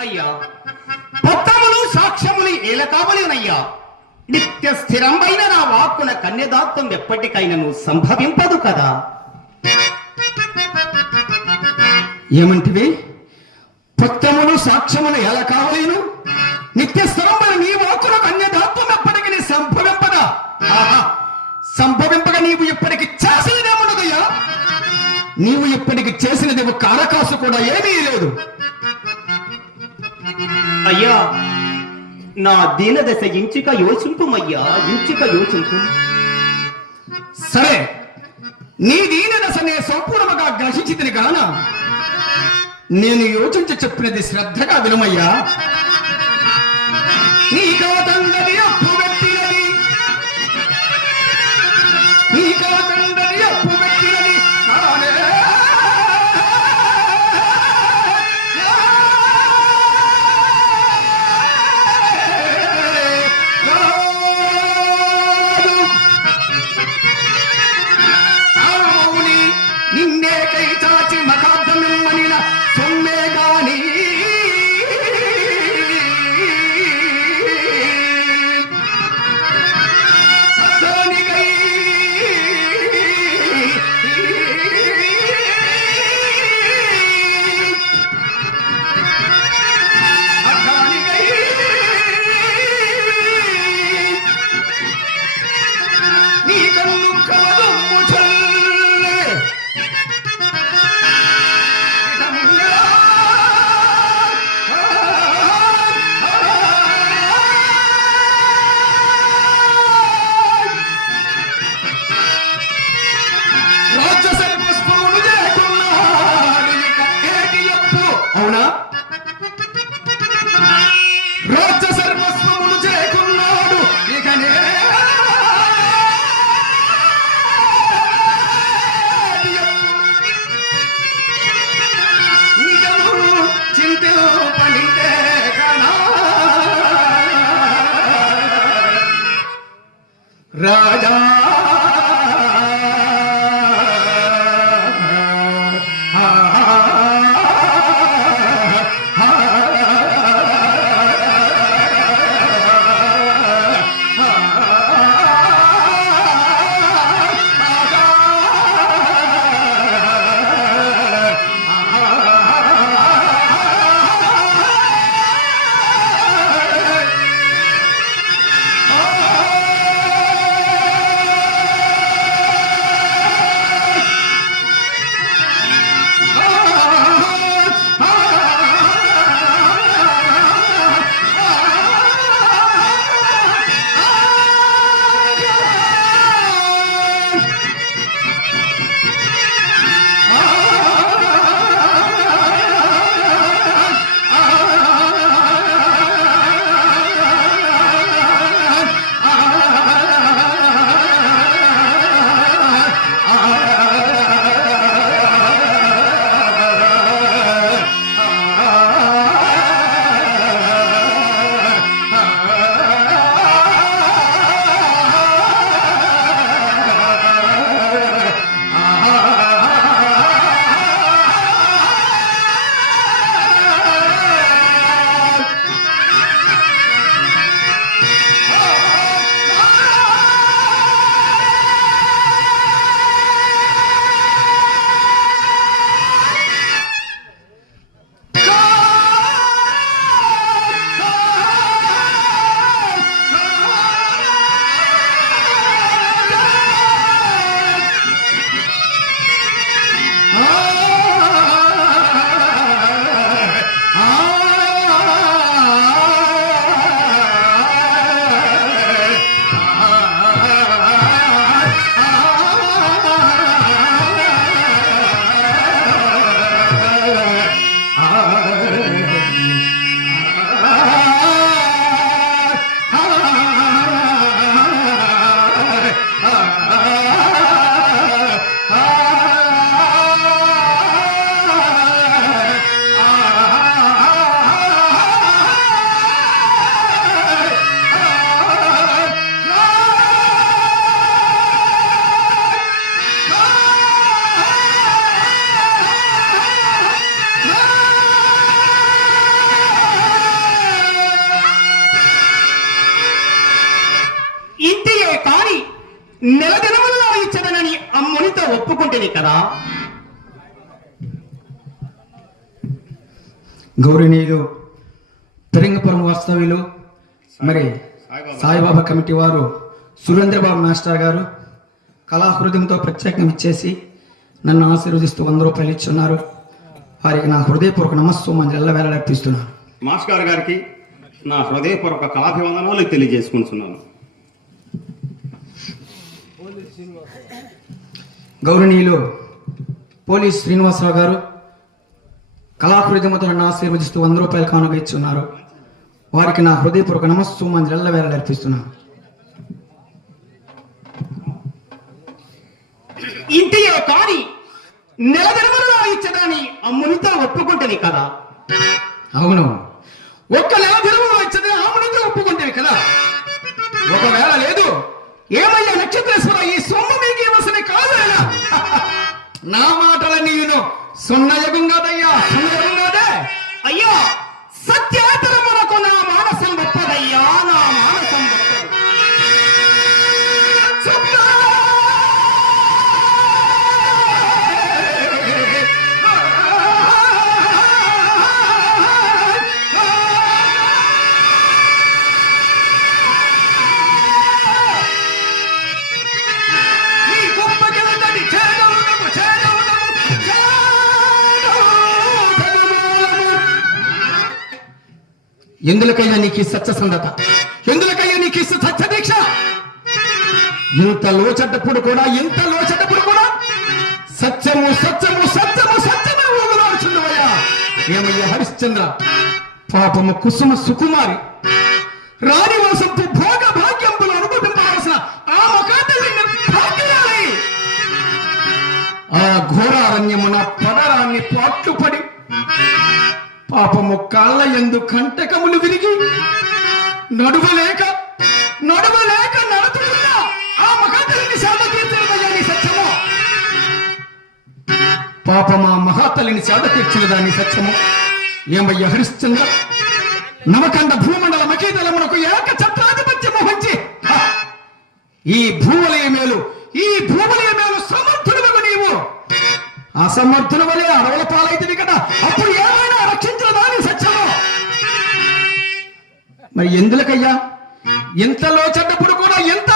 అయ్యా. పత్రములు సాక్ష్యములు ఏలకావలేనయ్యా నిత్య స్థిరమైన నా వాక్కున కన్యదాత్వం ఎప్పటికైనను సంభవింపదు కదా. ఏమంటివి? పుత్తములు సాక్ష్యములు ఎలా కావలేను? నిత్య స్థిరమైన నీ వాక్కున కన్యదాత్వం ఎప్పటికీ నీ సంభవింపదా? సంభవింపగా నీవు ఇప్పటికి చేసినదేమున్నదయ్యా నీవు ఇప్పటికి చేసినది ఒక కారకాసు కూడా ఏమీ లేదు. అయ్యా నా దీనదశ ఇంచిక యోచింపుమయ్యా ఇంచిక యోచింపు. సరే నీ దీనదశ నే సంపూర్ణముగా గ్రహించింది కాన నేను యోచించి చెప్పినది శ్రద్ధగా వినమయ్యా. నీ కవతందది కమిటీ వారు సురేంద్రబాబు మాస్టర్ గారు కళాహృదయంతో ప్రత్యేకంగా ఇచ్చేసి నన్ను ఆశీర్వదిస్తూ వంద రూపాయలు ఇచ్చున్నారు. వారికి నా హృదయపూర్వక నమస్సు మన వేలాడర్పిస్తున్నాను మాస్టర్ గారికి నా హృదయపూర్వక కళాభివందనాలు తెలియజేసుకుంటున్నాను. గౌరవనీయులు పోలీస్ శ్రీనివాసరావు గారు కళాహృదయంతో నన్ను ఆశీర్వదిస్తూ వంద రూపాయలు కానుక ఇచ్చున్నారు. వారికి నా హృదయపూర్వక నమస్సు మన ఎల్ల వేలాడర్పిస్తున్నాను ఇంటియో కాని నెలదినములలో ఇచ్చదాని అమ్మునితో ఒప్పుకుంటేనే కదా? అవును. ఒక్క నెల దినము వచ్చింది ఆమెను ఒప్పుకుంటే కదా? ఒకవేళ లేదు ఏమయ్యా నక్షత్రేశ్వర ఈ సొమ్ము మీకు ఇవ్వాల్సిన కాదైనా నా మాటలన్నీ విను. సున్నయగం కాదయ్యా సున్నయగం కాదే. అయ్యా సత్యాతరమునకు నా మానసం గొప్పదయ్యా నా ఎందులకయ్యా నీకు సత్య సందత ఎందులకయ్యా నీకు సత్య దీక్ష? ఇంత లోచటప్పుడు కూడా ఇంత లోచటప్పుడు కూడా సత్యము సత్యము సత్యము సత్యము ఊగులాడుచున్నవయ్యా ఏమయ్యా హరిశ్చంద్ర? పాపము కుసుమ సుకుమారి. రాణి వంశపు భోగ భాగ్యంపులు అనుభవింపవలసిన ఆ మకాతల్ని నిర్భాగ్యురాలై ఆ ఘోరారణ్యమున పడరాన్ని పాట్లుపడి పాపము కాళ్ళ ఎందు కంటకములు విరిగి నడువలేక నడువలేక నడుతున్నా ఆ మహాతల్లిని సేద తీర్చినదయ్యా నీ పాపం పాపమా మహాతల్లిని సేద తీర్చిన దాని సత్యము. ఏమయ్య హరిశ్చంద్ర? నవకండ భూమండల మకీదలమునకు ఏక చట్టాధిపత్యము వచ్చి ఈ భూవలయ మేలు ఈ భూవలయ మేలు సమర్థుడు నీవు. అసమర్థుల వలె అడవుల పాలైతుంది కదా. అప్పుడు ఏమైనా మరి ఎందులకయ్యా? ఎంతలో చెడ్డప్పుడు కూడా ఎంత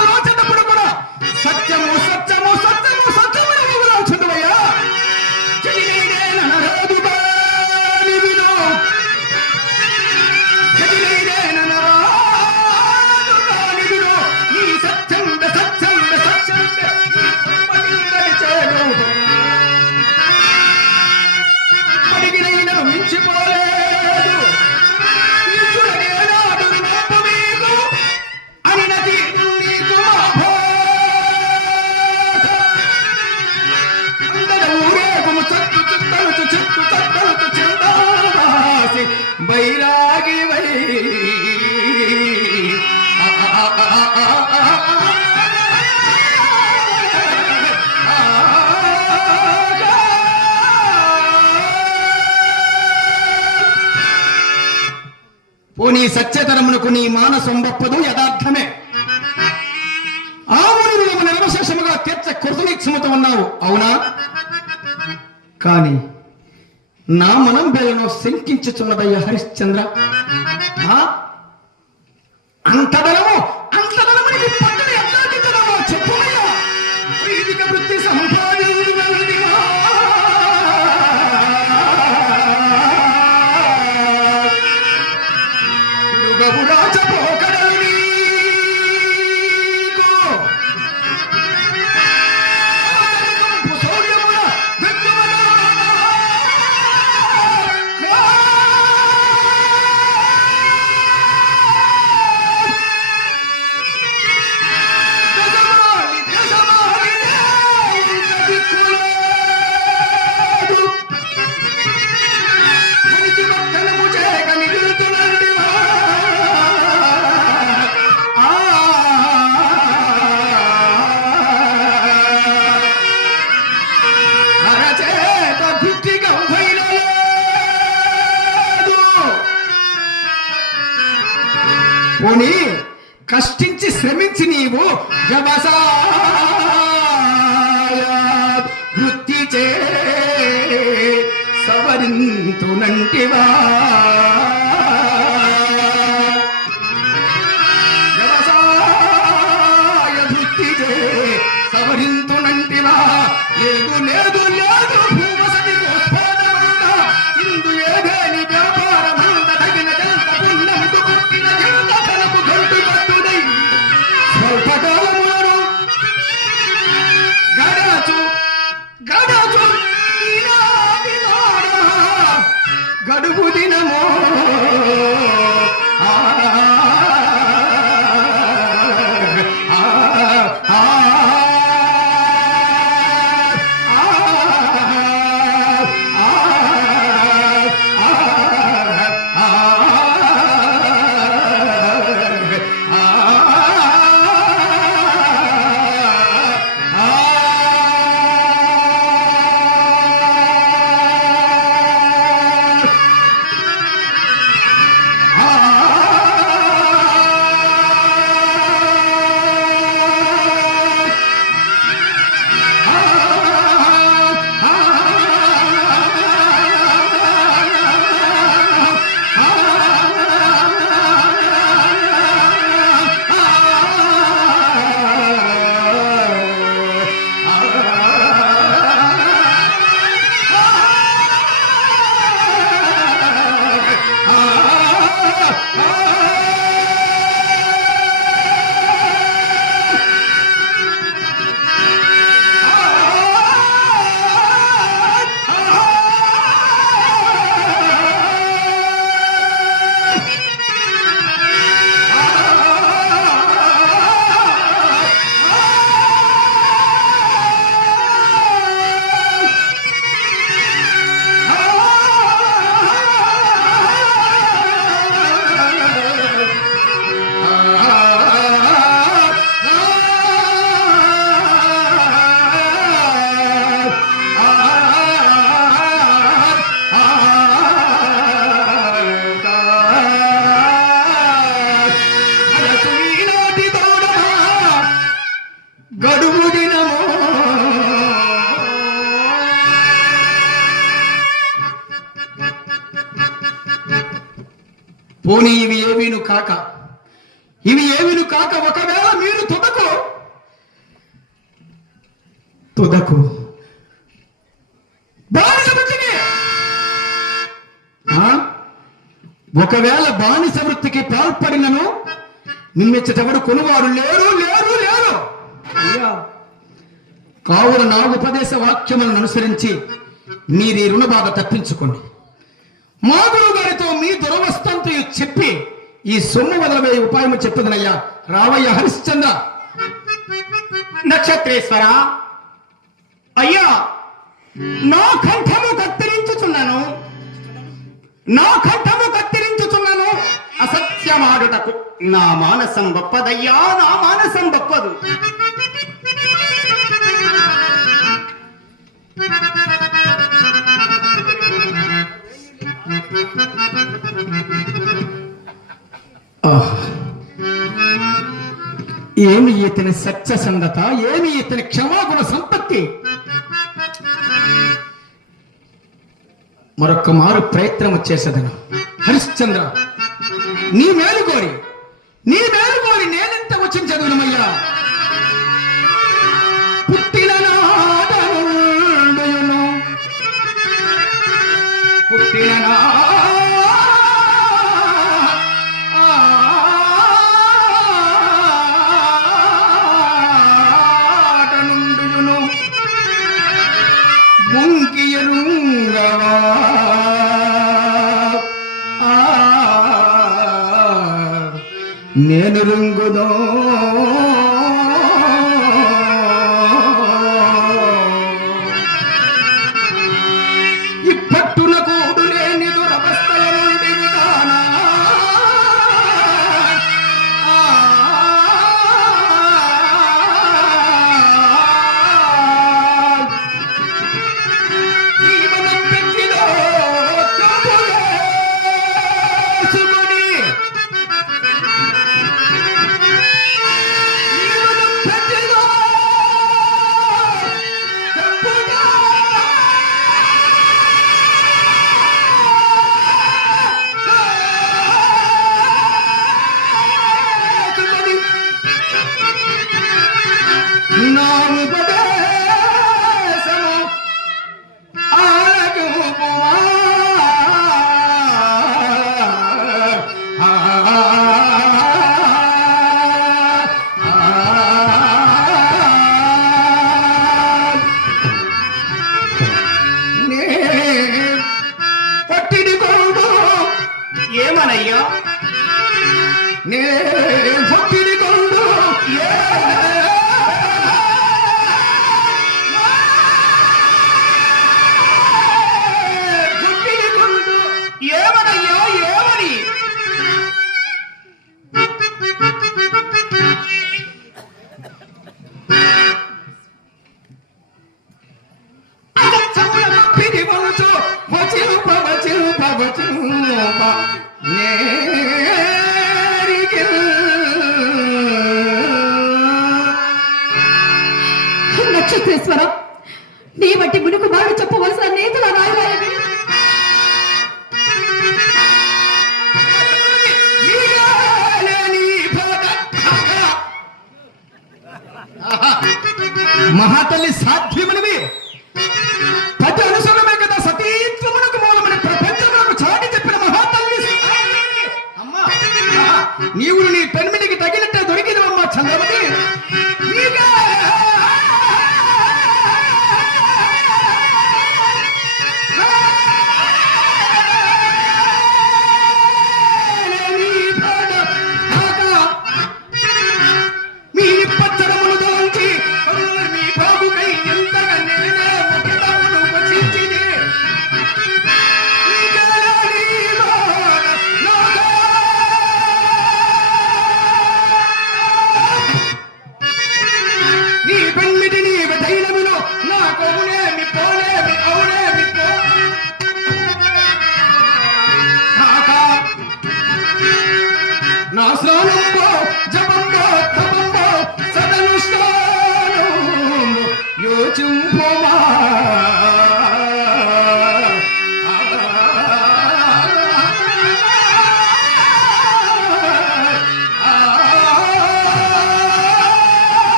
సత్యతరమునకు నీ మానసం గొప్పదు యథార్థమే. ఆవుని నువ్వు నిర్వశేషముగా తీర్చ కృతనిక్షమత ఉన్నావు అవునా? కాని నా మనం బేలను శంకించుచున్నదయ్య హరిశ్చంద్ర. అంత అంత బలము పోనీ ఇవి ఏమీను కాక. ఇవి ఏమీను కాక ఒకవేళ మీరు తుదకు. తుదకు. ఒకవేళ బానిస వృత్తికి పాల్పడినను నిమ్మెచ్చటప్పుడు కొనువారు? లేరు లేరు లేరు. అయ్యా. కావున నా ఉపదేశ వాక్యములను అనుసరించి మీరు ఈ రుణ బాధ తప్పించుకోండి. మా గురువు గారితో మీ దురవస్థంతయు చెప్పి ఈ సొమ్ము వదలవే ఉపాయం చెప్తుందనయ్యా. రావయ్య హరిశ్చంద్ర. నక్షత్రేశ్వర అయ్యా నా కంఠము కత్తిరించుచున్నాను. నా కంఠము కత్తిరించుచున్నాను. అసత్యమాడుటకు. నా మానసం గొప్పదయ్యా నా మానసం గొప్పదు. ఏమి ఇతని సత్యసంగత? ఏమి ఇతని క్షమాగుణ సంపత్తి? మరొక మారు ప్రయత్నం చేసేదను. హరిశ్చంద్ర నీ మేలు కోరి నీ మేలు కోరి నేనెంత వచ్చిన చదువునమయ్యా?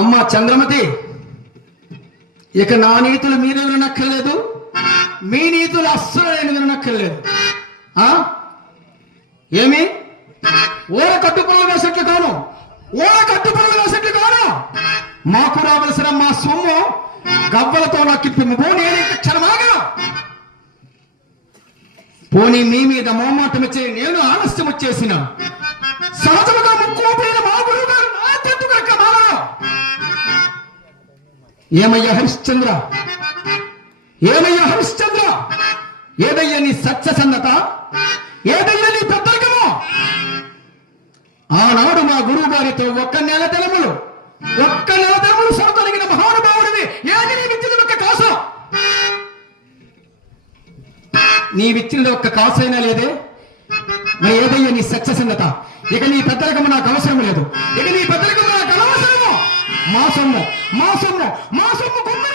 అమ్మా చంద్రమతి ఇక నా నీతులు మీరు వినక్కర్లేదు మీ నీతులు అస్సలు నేను వినక్కర్లేదు ఆ? ఏమి? ఓర కట్టుపొలం వేసట్లు కాను ఓర కట్టుపొలం వేసట్లు కాను మాకు రావలసిన మా సొమ్ము గవ్వలతో నక్కిప్పిము నేను ఇంక క్షణమాగా. పోనీ మీ మీద మోమాటం ఇచ్చే నేను ఆలస్యం వచ్చేసిన సహజముగా ముక్కు ఏమయ్యా హరిశ్చంద్ర? ఏమయ్యా హరిశ్చంద్ర? ఏదయ్యా నీ సత్యసన్నత? ఏదయ్యా నీ పెద్దరికము ఆనాడు మా గురువు గారితో ఒక్క నెల తెలములు ఒక్క నెల తెలములు సరదలిగిన మహానుభావుడివి ఏది నీ విద్యుత్ ఒక్క కాసు? నీవిచ్చింది ఒక్క కాసైనా లేదే? మరి ఏదయ్యా నీ సత్యసన్నత? ఇక నీ పెద్దరికము నాకు అవసరం లేదు. ఇక నీ పెద్దరికము నాకు అనవసరము மாசம்ல மாசம்ல மாசம் கொண்டு